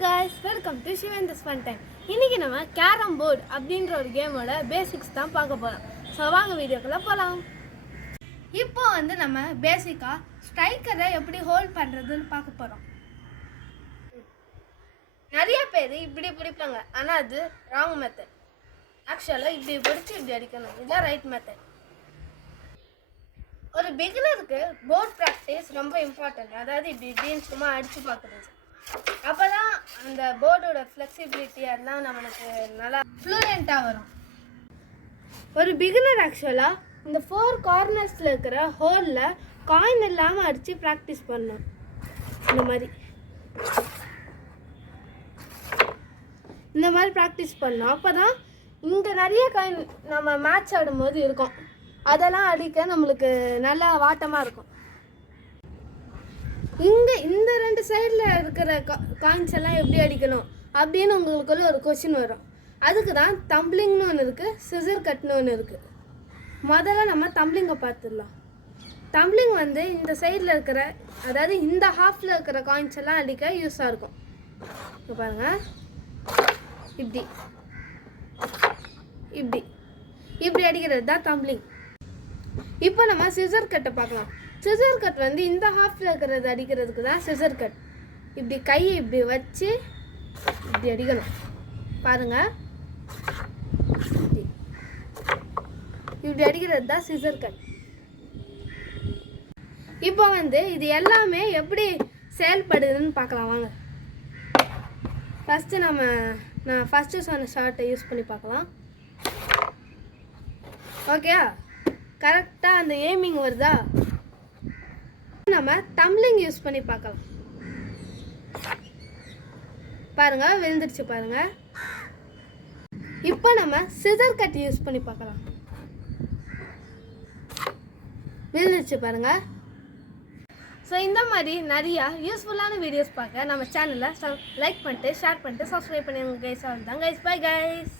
guys, welcome to Shivan this fun time. இன்னைக்கு நம்ம carrom board அப்படின்ற ஒரு கேமோட பேசிக்ஸ் தான் பார்க்க போறோம். சோ வாங்க வீடியோக்குள்ள போலாம். இப்போ நம்ம பேசிக்கா ஸ்ட்ரைக்கரை எப்படி ஹோல்ட் பண்றதுன்னு பார்க்க போறோம். நிறைய பேர் இப்படி பிடிப்பாங்க, ஆனா அது ராங் மெத்தட். ஆக்சுவலா இப்படி பிடிச்சி இப்படி அடிக்கணும், இதுதான் ரைட் மெத்தட். ஒரு பிகினருக்கு போர்ட் ப்ராக்டிஸ் ரொம்ப இம்பார்ட்டன்ட். அதாவது இப்படின்னு சும்மா அடிச்சு பார்க்குறது, அப்போ தான் அந்த போர்டோட ஃப்ளெக்சிபிலிட்டி அதெல்லாம் நம்மளுக்கு நல்லா ஃப்ளூயண்ட்டாக வரும். ஒரு பிகினர் ஆக்சுவலாக இந்த 4 கார்னர்ஸில் இருக்கிற ஹோலில் காயின் இல்லாமல் அடித்து ப்ராக்டிஸ் பண்ணணும். இந்த மாதிரி ப்ராக்டிஸ் பண்ணோம். அப்போ தான் இங்கே நிறைய காயின் நம்ம மேட்ச் ஆடும்போது இருக்கும், அதெல்லாம் அடிக்க நம்மளுக்கு நல்லா வாட்டமாக இருக்கும். இங்கே இந்த 2 சைடில் இருக்கிற காயின்ஸ் எல்லாம் எப்படி அடிக்கணும் அப்படின்னு உங்களுக்குள்ள ஒரு கொஷின் வரும். அதுக்கு தான் தம்ப்ளிங்னு ஒன்று இருக்குது, சிசர் கட்னு ஒன்று இருக்குது. முதல்ல நம்ம தம்ப்ளிங்கை பார்த்துடலாம். தம்ப்ளிங் இந்த சைடில் இருக்கிற, அதாவது இந்த ஹாஃபில் இருக்கிற காயின்ஸ் எல்லாம் அடிக்க யூஸாக இருக்கும். இப்போ பாருங்கள், இப்படி இப்படி இப்படி அடிக்கிறது தான் தம்ப்ளிங். இப்போ நம்ம சிசர் கட்டை பார்க்கலாம். சிசர் கட் இந்த ஹாஃபில் இருக்கிறது அடிக்கிறதுக்கு தான் சிசர் கட். இப்படி கையை இப்படி வச்சு இப்படி அடிக்கணும். பாருங்கள், இப்படி அடிக்கிறது தான் சிசர் கட். இப்போ இது எல்லாமே எப்படி செயல்படுதுன்னு பார்க்கலாம் வாங்க. ஃபஸ்ட்டு நான் ஃபஸ்ட்டு சொன்ன ஷார்ட்டை யூஸ் பண்ணி பார்க்கலாம். ஓகேயா, கரெக்டாக அந்த எய்மிங் வருதா? நம்ம தம்ப்ளிங் யூஸ் பண்ணி பார்க்கலாம். பாருங்க, விழுந்துருச்சு பாருங்க. இப்போ நம்ம சிசர் கட் யூஸ் பண்ணி பார்க்கலாம். விழுந்துருச்சு பாருங்க. ஸோ இந்த மாதிரி நிறையா யூஸ்ஃபுல்லான வீடியோஸ் பார்க்க நம்ம சேனலை லைக் பண்ணிட்டு ஷேர் பண்ணிட்டு சப்ஸ்கிரைப் பண்ணிடுங்க கைஸ். அவ்வளோதான் கைஸ், பை கைஸ்.